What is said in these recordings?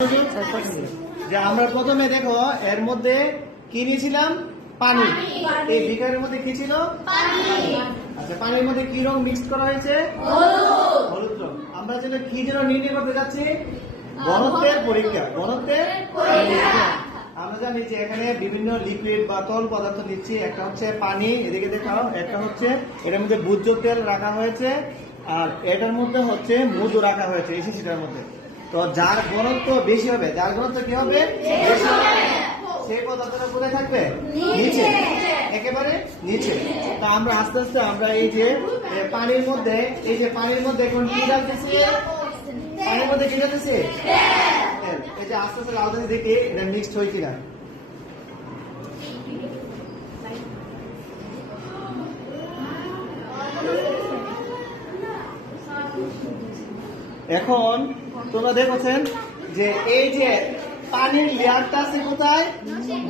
যে আমরা প্রথমে দেখো এর মধ্যে কি নিয়েছিলাম, পানি। এই বিকারের মধ্যে কি ছিল, আচ্ছা পানির মধ্যে কি রং মিক্স করা হয়েছে, হলুদ রং। আমরা যেন কি যেন নির্ণয় করতে যাচ্ছি, ঘনত্বের পরীক্ষা। ঘনত্বের পরীক্ষা আমরা জানি যে এখানে বিভিন্ন লিকুইড বা তরল পদার্থ নিচ্ছি। একটা হচ্ছে পানি, এদিকে দেখাও, একটা হচ্ছে এটার মধ্যে ভোজ্য তেল রাখা হয়েছে, আর এটার মধ্যে হচ্ছে মধু রাখা হয়েছে এই শিশিটার মধ্যে। তো যার ঘনত্ব বেশি হবে, যার ঘনত্ব কি হবে বেশি হবে, সেই পদার্থটা কোথায় থাকবে, নিচে, একেবারে নিচে। তা আমরা আস্তে আস্তে আমরা এই যে পানির মধ্যে, এই যে পানির মধ্যে এখন কি ডালতেছি, পানির মধ্যে কি ডালতেছি, এই যে আস্তে আস্তে আলাদা দেখি এটা মিক্সড হয় কিনা। এখন তোমরা দেখছেন যে এই যে পানির লেয়ারটা আছে কোথায়,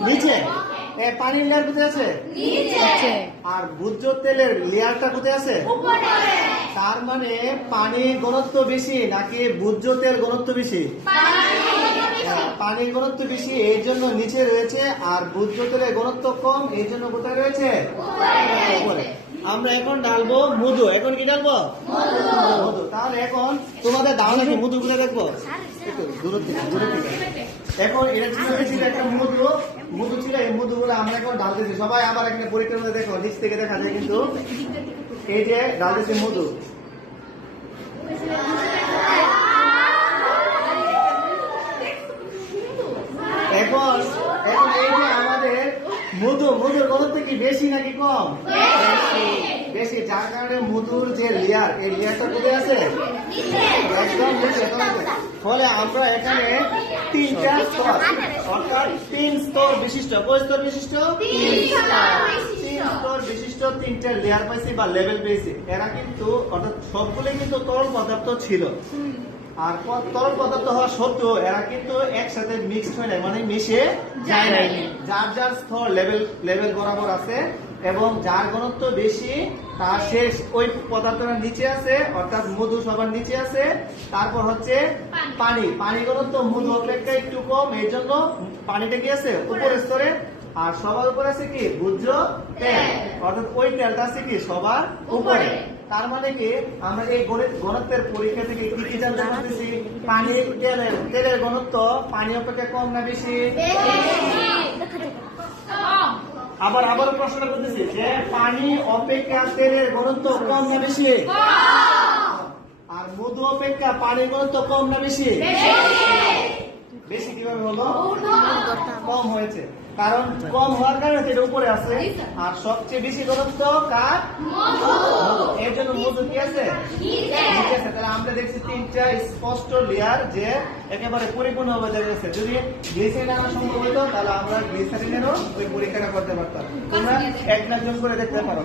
নিচে। পানির লেয়ার কোথায় আছে, নিচে। আর ভোজ্য তেলের লেয়ারটা কোথায় আছে, উপরে। তার মানে পানির ঘনত্ব বেশি নাকি ভোজ্য তেল ঘনত্ব বেশি, পানির ঘনত্ব বেশি এই জন্য নিচে রয়েছে, আর ভোজ্য তেলের ঘনত্ব কম এই জন্য কোথায় রয়েছে, উপরে। আমরা এখন ডালবো মধু। এখন কি ডালবো, মধু। তাহলে এখন তোমাদের ধারণা কি মধু গুলো দেখবো, এখন এটা ছিল একটা মধু, মধু ছিল, এই মধু গুলো আমরা এখন ঢালতেছি। সবাই আবার এখানে পরীক্ষার মধ্যে দেখো, নিচ থেকে দেখা যায় কিন্তু এই যে ঢালতেছি মধু। এখন এখন এই যে আমাদের মধুর ঘনত্ব কি বেশি নাকি কম, বেশি। যার কারণে মধুর যে লেয়ার, এই লেয়ারটা কোথায় আছে, একদম নিচে। ফলে আমরা এখানে তিনটা স্তর, অর্থাৎ 3 স্তর বিশিষ্ট, কয় স্তর বিশিষ্ট, 3 স্তর বিশিষ্ট 3টা লেয়ার পাইছি বা লেভেল পেয়েছি। এরা কিন্তু অর্থাৎ সবগুলোই কিন্তু তরল পদার্থ ছিল, আর তরল পদার্থ হওয়া সত্ত্বেও এরা কিন্তু একসাথে মিক্সড হয় নাই, মানে মিশে যায় নাই। যার যার স্তর লেভেল বরাবর আছে, এবং যার ঘনত্ব বেশি তার শেষ ওই পদার্থটা নিচে আছে, অর্থাৎ মধু সবার নিচে আছে। তারপর হচ্ছে পানি, পানি ঘনত্ব মধু অপেক্ষা একটু কম, এই জন্য পানিটা কি আছে উপরের স্তরে। আর সবার উপরে আছে কি ভোজ্য তেল, অর্থাৎ ওই তেলটা আছে কি সবার উপরে। তার মানে কি আমরা এই ঘনত্বের পরীক্ষা থেকে কি কি জানতে পারতেছি, পানির তেলের ঘনত্ব পানি অপেক্ষা কম না বেশি। আবার প্রশ্ন করতেছি যে পানি অপেক্ষা তেলের ঘনত্ব কম না বেশি, আর মধু অপেক্ষা পানির ঘনত্ব কম না বেশি, বেশি। কিভাবে হলো, কম হয়েছে, কারণ কম হওয়ার কারণে এটা উপরে আছে, আর সবচেয়ে বেশি ঘনত্ব কার, এর জন্য মধু কি আছে, নিচে আছে। তাহলে আমরা দেখছি 3টা স্পষ্ট লেয়ার যে একেবারে পরিপূর্ণ ভাবে দেখা যাচ্ছে। যদি গ্লিসারিন আনা সম্ভব হতো তাহলে আমরা গ্লিসারিনেরও ওই পরীক্ষাটা করতে পারতাম। তোমরা 1 লাখ জন করে দেখতে পারো।